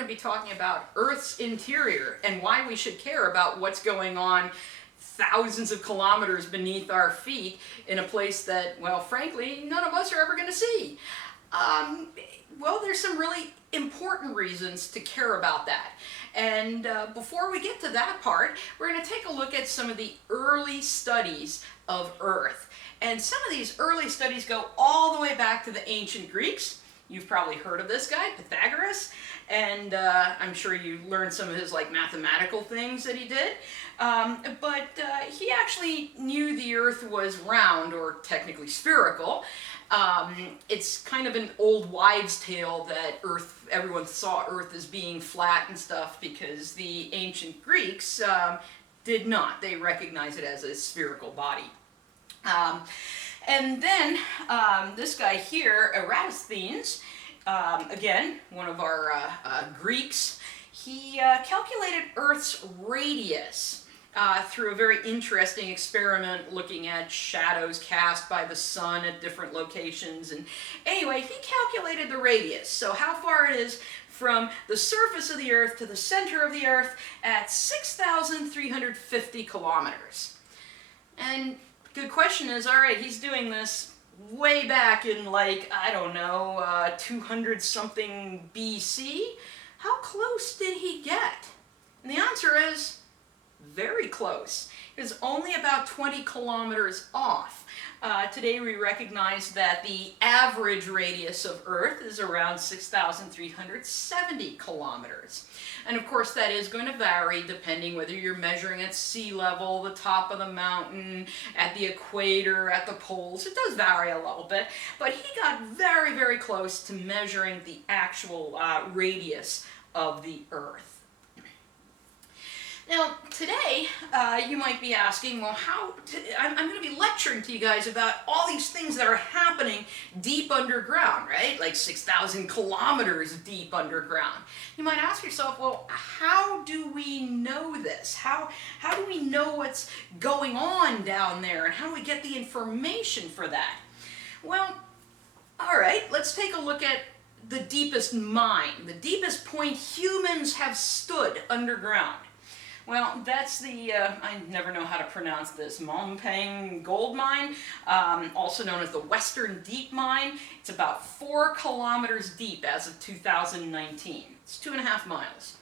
going to be talking about Earth's interior and why we should care about what's going on thousands of kilometers beneath our feet in a place that, well, frankly, none of us are ever going to see. Well, there's some really important reasons to care about that. And before we get to that part, we're going to take a look at some of the early studies of Earth. And some of these early studies go all the way back to the ancient Greeks. You've probably heard of this guy, Pythagoras, and I'm sure you learned some of his mathematical things that he did. But he actually knew the Earth was round, or technically spherical. It's kind of an old wives' tale that everyone saw Earth as being flat and stuff, because the ancient Greeks did not. They recognized it as a spherical body. And then this guy here, Eratosthenes, again, one of our Greeks, he calculated Earth's radius through a very interesting experiment looking at shadows cast by the sun at different locations. And anyway, he calculated the radius, so how far it is from the surface of the Earth to the center of the Earth at 6,350 kilometers. And good question is, all right, he's doing this way back in I don't know, 200 something BC. How close did he get? And the answer is very close. It was only about 20 kilometers off. Today we recognize that the average radius of Earth is around 6,370 kilometers. And of course that is going to vary depending whether you're measuring at sea level, the top of the mountain, at the equator, at the poles. It does vary a little bit, but he got very, very close to measuring the actual radius of the Earth. Now, today, you might be asking, well, I'm going to be lecturing to you guys about all these things that are happening deep underground, right? Like 6,000 kilometers deep underground. You might ask yourself, well, how do we know this? How do we know what's going on down there, and how do we get the information for that? Well, all right, let's take a look at the deepest mine, the deepest point humans have stood underground. Well, that's the, I never know how to pronounce this, Mompang gold mine, also known as the Western Deep Mine. It's about 4 kilometers deep as of 2019. It's 2.5 miles.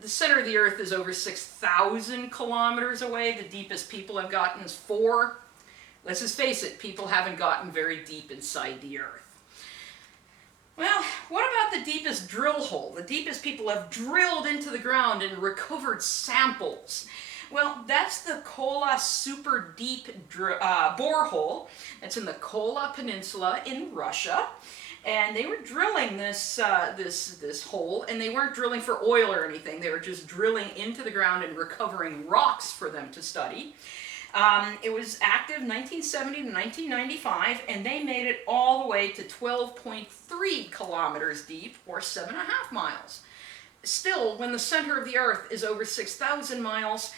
The center of the Earth is over 6,000 kilometers away. The deepest people have gotten is 4. Let's just face it, people haven't gotten very deep inside the Earth. Well, what about the deepest drill hole? The deepest people have drilled into the ground and recovered samples. Well, that's the Kola Super Deep borehole. It's in the Kola Peninsula in Russia. And they were drilling this hole, and they weren't drilling for oil or anything. They were just drilling into the ground and recovering rocks for them to study. It was active 1970 to 1995, and they made it all the way to 12.3 kilometers deep, or 7.5 miles. Still, when the center of the Earth is over 6,000 miles,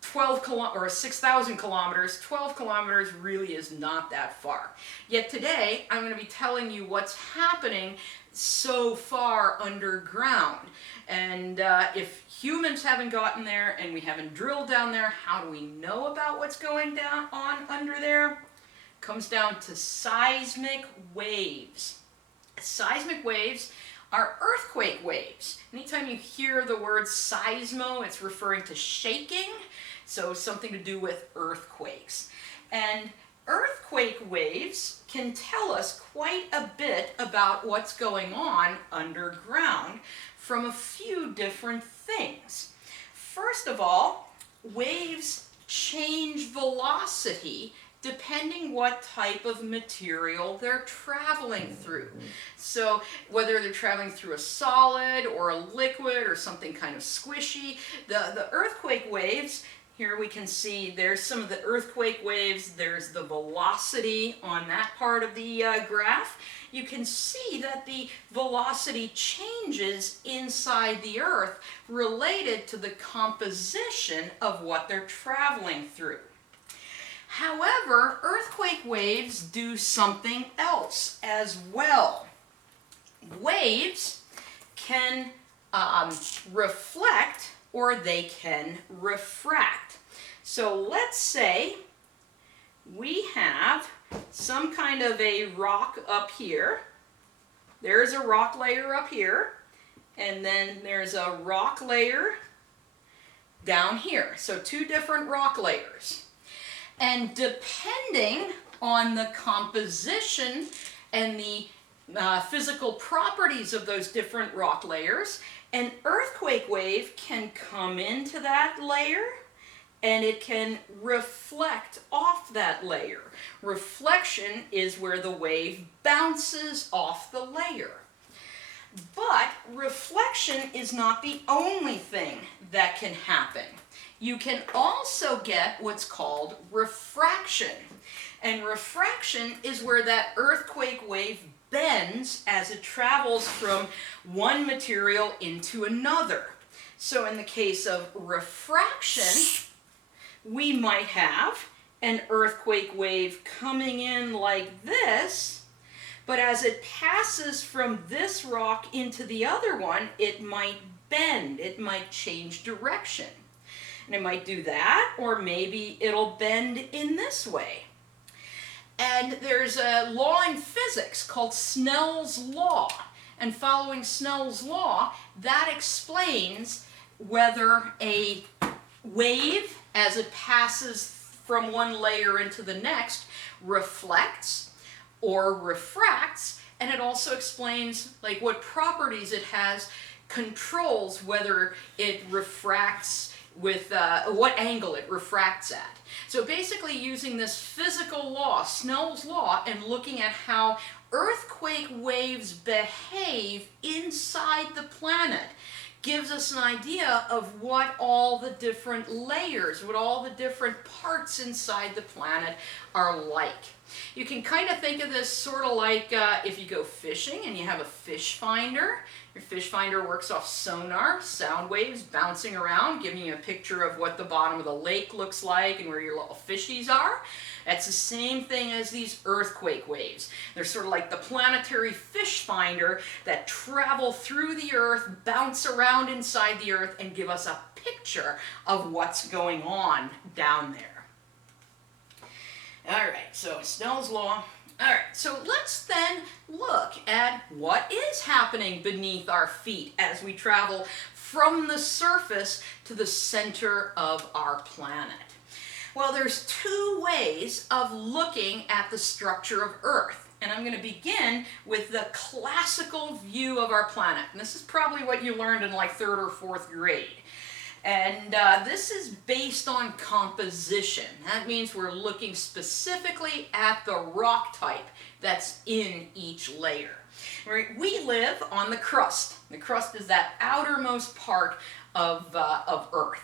6,000 kilometers, 12 kilometers really is not that far. Yet today, I'm going to be telling you what's happening so far underground. And if humans haven't gotten there and we haven't drilled down there, how do we know about what's going on under there? It comes down to seismic waves. Seismic waves are earthquake waves. Anytime you hear the word seismo, it's referring to shaking, so something to do with earthquakes. And earthquake waves can tell us quite a bit about what's going on underground from a few different things. First of all, waves change velocity depending what type of material they're traveling through. So whether they're traveling through a solid or a liquid or something kind of squishy, the earthquake waves, here we can see there's some of the earthquake waves, there's the velocity on that part of the graph. You can see that the velocity changes inside the Earth related to the composition of what they're traveling through. However, earthquake waves do something else as well. Waves can reflect or they can refract. So let's say we have some kind of a rock up here. There's a rock layer up here, and then there's a rock layer down here. So two different rock layers. And depending on the composition and the physical properties of those different rock layers, an earthquake wave can come into that layer and it can reflect off that layer. Reflection is where the wave bounces off the layer. But reflection is not the only thing that can happen. You can also get what's called refraction. And refraction is where that earthquake wave bends as it travels from one material into another. So in the case of refraction, we might have an earthquake wave coming in like this, but as it passes from this rock into the other one, it might bend, it might change direction. And it might do that, or maybe it'll bend in this way. And there's a law in physics called Snell's law. And following Snell's law, that explains whether a wave, as it passes from one layer into the next, reflects or refracts. And it also explains like what properties it has, controls whether it refracts with what angle it refracts at. So basically using this physical law, Snell's law, and looking at how earthquake waves behave inside the planet gives us an idea of what all the different layers, what all the different parts inside the planet are like. You can kind of think of this sort of like if you go fishing and you have a fish finder. Your fish finder works off sonar, sound waves bouncing around, giving you a picture of what the bottom of the lake looks like and where your little fishies are. That's the same thing as these earthquake waves. They're sort of like the planetary fish finder that travel through the earth, bounce around inside the earth, and give us a picture of what's going on down there. All right, so Snell's law. All right, so let's then look at what is happening beneath our feet as we travel from the surface to the center of our planet. Well, there's two ways of looking at the structure of Earth. And I'm going to begin with the classical view of our planet. And this is probably what you learned in like 3rd or 4th grade. And this is based on composition. That means we're looking specifically at the rock type that's in each layer. We live on the crust. The crust is that outermost part of Earth.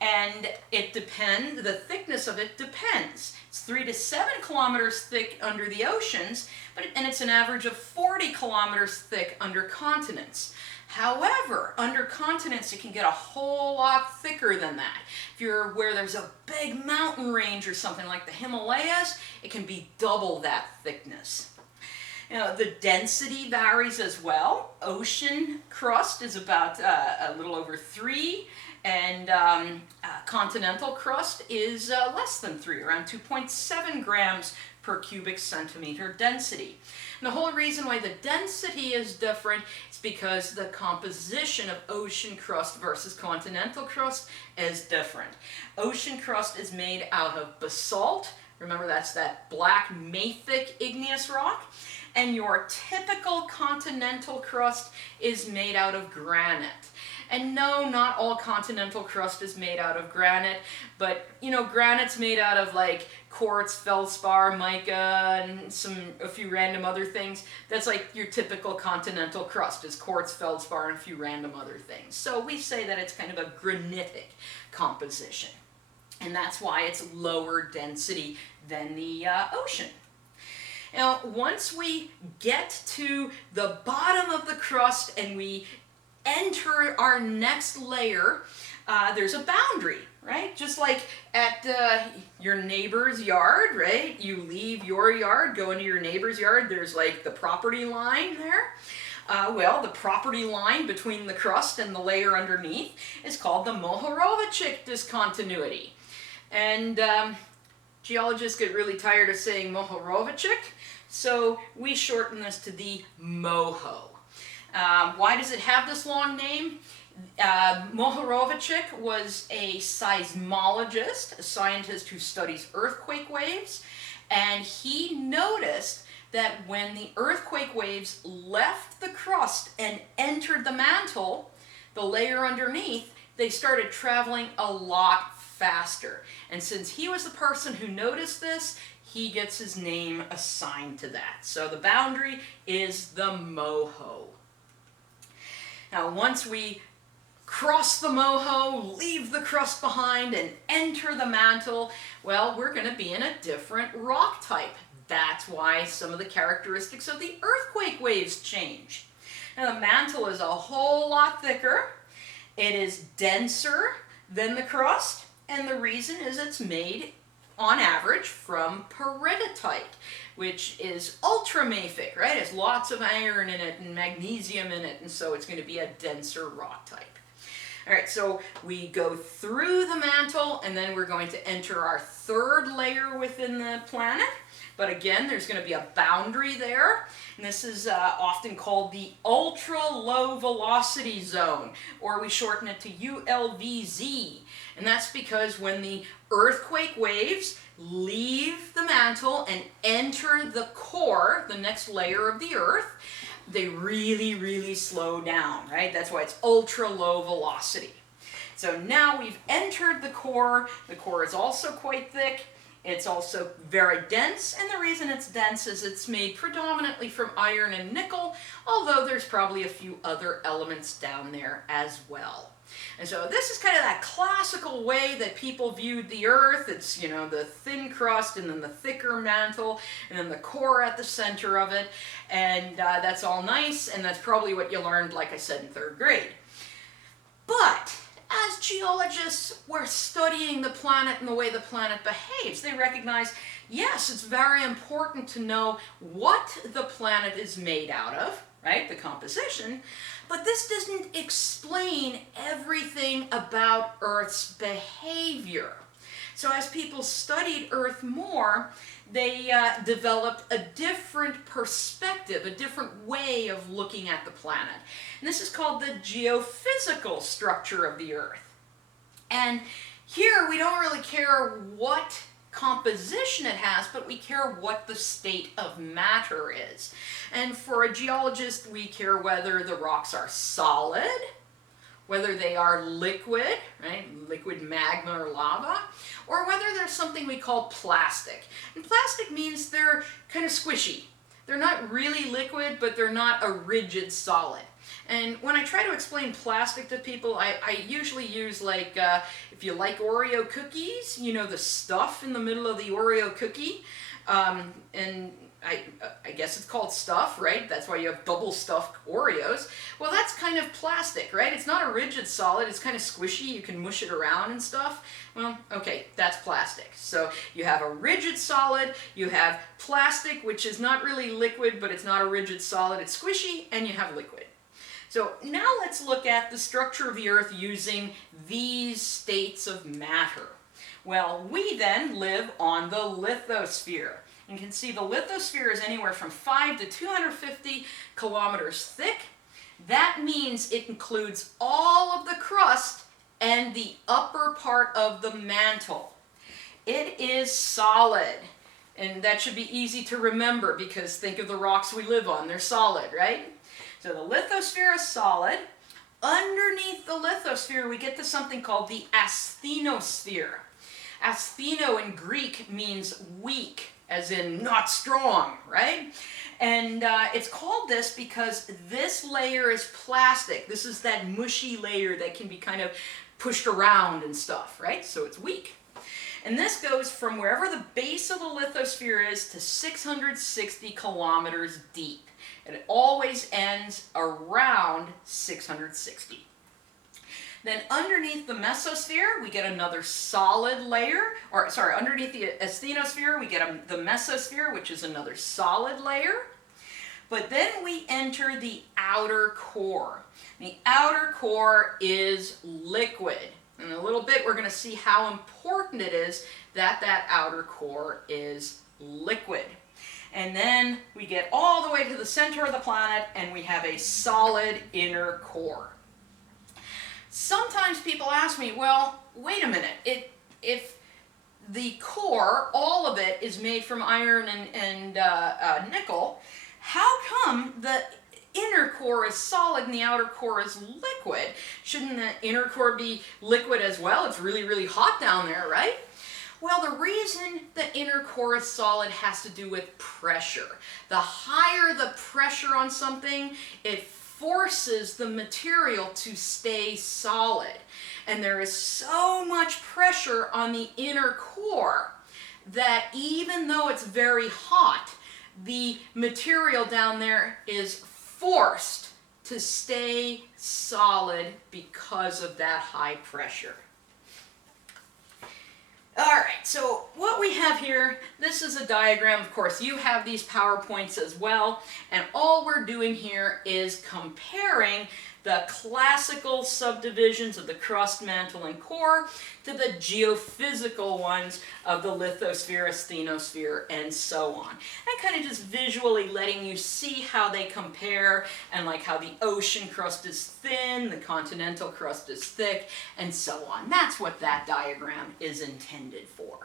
And it depends, the thickness of it depends. It's 3 to 7 kilometers thick under the oceans, and it's an average of 40 kilometers thick under continents. However, under continents it can get a whole lot thicker than that. If you're where there's a big mountain range or something like the Himalayas, it can be double that thickness. You know, the density varies as well. Ocean crust is about a little over 3, and continental crust is less than 3, around 2.7 grams per cubic centimeter density. And the whole reason why the density is different is because the composition of ocean crust versus continental crust is different. Ocean crust is made out of basalt. Remember, that's that black mafic igneous rock. And your typical continental crust is made out of granite. And no, not all continental crust is made out of granite, but you know, granite's made out of like quartz, feldspar, mica, and a few random other things. That's like your typical continental crust is quartz, feldspar, and a few random other things. So we say that it's kind of a granitic composition. And that's why it's lower density than the ocean. Now, once we get to the bottom of the crust and we enter our next layer, there's a boundary, right? Just like at your neighbor's yard, right? You leave your yard, go into your neighbor's yard, there's like the property line there. Well, the property line between the crust and the layer underneath is called the Mohorovičić discontinuity. And geologists get really tired of saying Mohorovičić, so we shorten this to the MOHO. Why does it have this long name? Mohorovičić was a seismologist, a scientist who studies earthquake waves, and he noticed that when the earthquake waves left the crust and entered the mantle, the layer underneath, they started traveling a lot faster. And since he was the person who noticed this, he gets his name assigned to that. So the boundary is the MOHO. Now once we cross the MOHO, leave the crust behind, and enter the mantle, well, we're going to be in a different rock type. That's why some of the characteristics of the earthquake waves change. Now the mantle is a whole lot thicker, it is denser than the crust, and the reason is it's made on average from peridotite, which is ultramafic, right? It has lots of iron in it and magnesium in it, and so it's going to be a denser rock type. All right, so we go through the mantle, and then we're going to enter our third layer within the planet. But again, there's going to be a boundary there, and this is often called the ultra-low velocity zone, or we shorten it to ULVZ. And that's because when the earthquake waves leave the mantle and enter the core, the next layer of the Earth, they really, really slow down, right? That's why it's ultra-low velocity. So now we've entered the core. The core is also quite thick. It's also very dense, and the reason it's dense is it's made predominantly from iron and nickel, although there's probably a few other elements down there as well. And so this is kind of that classical way that people viewed the Earth. It's, you know, the thin crust and then the thicker mantle and then the core at the center of it. And that's all nice, and that's probably what you learned, like I said, in 3rd grade. But as geologists were studying the planet and the way the planet behaves, they recognized, yes, it's very important to know what the planet is made out of, right, the composition, but this doesn't explain everything about Earth's behavior. So as people studied Earth more, they developed a different perspective, a different way of looking at the planet. And this is called the geophysical structure of the Earth. And here we don't really care what composition it has, but we care what the state of matter is. And for a geologist, we care whether the rocks are solid, whether they are liquid, right, liquid magma or lava, or whether there's something we call plastic. And plastic means they're kind of squishy. They're not really liquid, but they're not a rigid solid. And when I try to explain plastic to people, I usually use, like, if you like Oreo cookies, you know, the stuff in the middle of the Oreo cookie, and I guess it's called stuff, right? That's why you have double stuffed Oreos. Well, that's kind of plastic, right? It's not a rigid solid, it's kind of squishy, you can mush it around and stuff. Well, okay, that's plastic. So you have a rigid solid, you have plastic, which is not really liquid, but it's not a rigid solid, it's squishy, and you have liquid. So now let's look at the structure of the Earth using these states of matter. Well, we then live on the lithosphere. You can see the lithosphere is anywhere from 5 to 250 kilometers thick. That means it includes all of the crust and the upper part of the mantle. It is solid, and that should be easy to remember because think of the rocks we live on. They're solid, right? So the lithosphere is solid. Underneath the lithosphere, we get to something called the asthenosphere. Astheno in Greek means weak, as in not strong, right? And it's called this because this layer is plastic. This is that mushy layer that can be kind of pushed around and stuff, right? So it's weak. And this goes from wherever the base of the lithosphere is to 660 kilometers deep. And it always ends around 660. Then underneath the mesosphere, we get another solid layer, or sorry, underneath the asthenosphere, we get the mesosphere, which is another solid layer. But then we enter the outer core. The outer core is liquid. In a little bit, we're going to see how important it is that that outer core is liquid. And then we get all the way to the center of the planet, and we have a solid inner core. Sometimes people ask me, well, wait a minute, if the core, all of it, is made from iron and nickel, how come the inner core is solid and the outer core is liquid? Shouldn't the inner core be liquid as well? It's really, really hot down there, right? Well, the reason the inner core is solid has to do with pressure. The higher the pressure on something, it forces the material to stay solid. And there is so much pressure on the inner core that even though it's very hot, the material down there is forced to stay solid because of that high pressure. All right, so what we have here, this is a diagram. Of course, you have these PowerPoints as well, and all we're doing here is comparing the classical subdivisions of the crust, mantle, and core to the geophysical ones of the lithosphere, asthenosphere, and so on. And kind of just visually letting you see how they compare, and like how the ocean crust is thin, the continental crust is thick, and so on. That's what that diagram is intended for.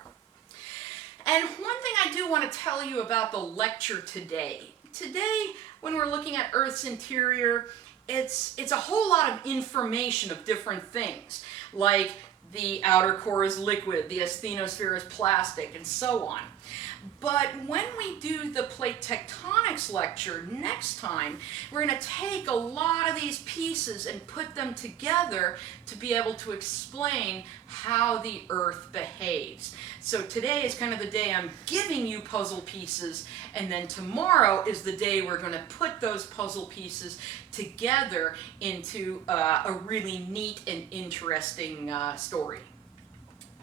And one thing I do want to tell you about the lecture today. Today, when we're looking at Earth's interior, it's a whole lot of information of different things, like the outer core is liquid, the asthenosphere is plastic, and so on. But when we do the plate tectonics lecture next time, we're going to take a lot of these pieces and put them together to be able to explain how the Earth behaves. So today is kind of the day I'm giving you puzzle pieces, and then tomorrow is the day we're going to put those puzzle pieces together into a really neat and interesting story.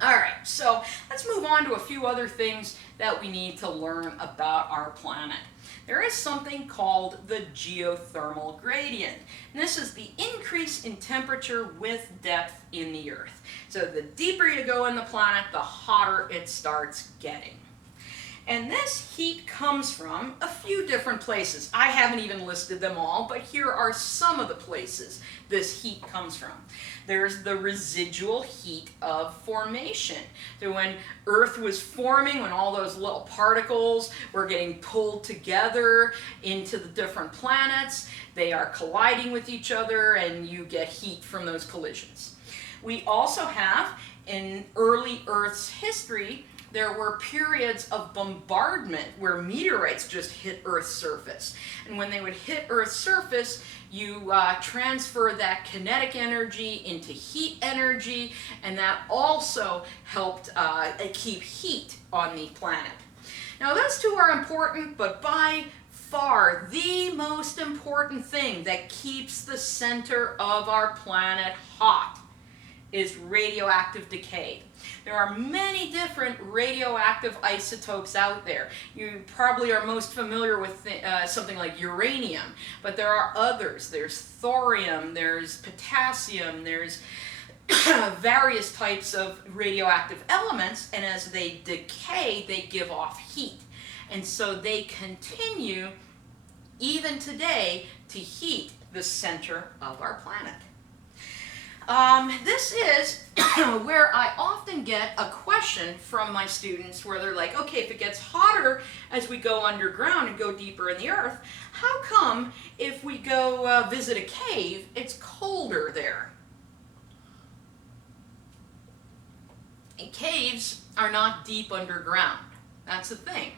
All right, so let's move on to a few other things that we need to learn about our planet. There is something called the geothermal gradient, and this is the increase in temperature with depth in the Earth. So the deeper you go in the planet, the hotter it starts getting. And this heat comes from a few different places. I haven't even listed them all, but here are some of the places this heat comes from. There's the residual heat of formation. So when Earth was forming, when all those little particles were getting pulled together into the different planets, they are colliding with each other, and you get heat from those collisions. We also have, in early Earth's history, there were periods of bombardment where meteorites just hit Earth's surface. And when they would hit Earth's surface, you transfer that kinetic energy into heat energy, and that also helped keep heat on the planet. Now those two are important, but by far the most important thing that keeps the center of our planet hot is radioactive decay. There are many different radioactive isotopes out there. You probably are most familiar with something like uranium, but there are others. There's thorium, there's potassium, there's various types of radioactive elements, and as they decay, they give off heat. And so they continue, even today, to heat the center of our planet. This is where I often get a question from my students where they're like, okay, if it gets hotter as we go underground and go deeper in the Earth, how come if we go visit a cave, it's colder there? And caves are not deep underground. That's the thing.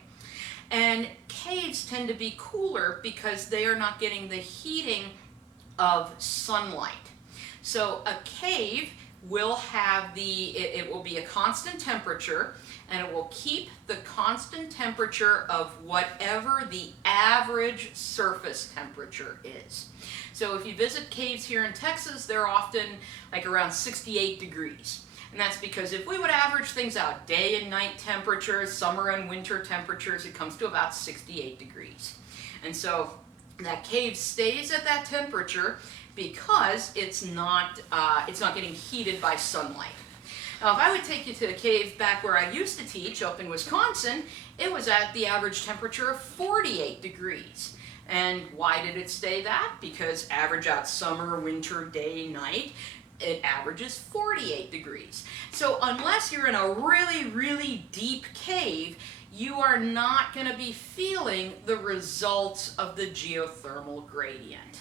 And caves tend to be cooler because they are not getting the heating of sunlight. So a cave will have it will be a constant temperature, and it will keep the constant temperature of whatever the average surface temperature is. So if you visit caves here in Texas, they're often like around 68 degrees. And that's because if we would average things out, day and night temperatures, summer and winter temperatures, it comes to about 68 degrees. And so That cave stays at that temperature because it's not getting heated by sunlight. Now, if I would take you to a cave back where I used to teach up in Wisconsin, it was at the average temperature of 48 degrees. And why did it stay that? Because average out summer, winter, day, night, it averages 48 degrees. So unless you're in a really, really deep cave, you are not going to be feeling the results of the geothermal gradient.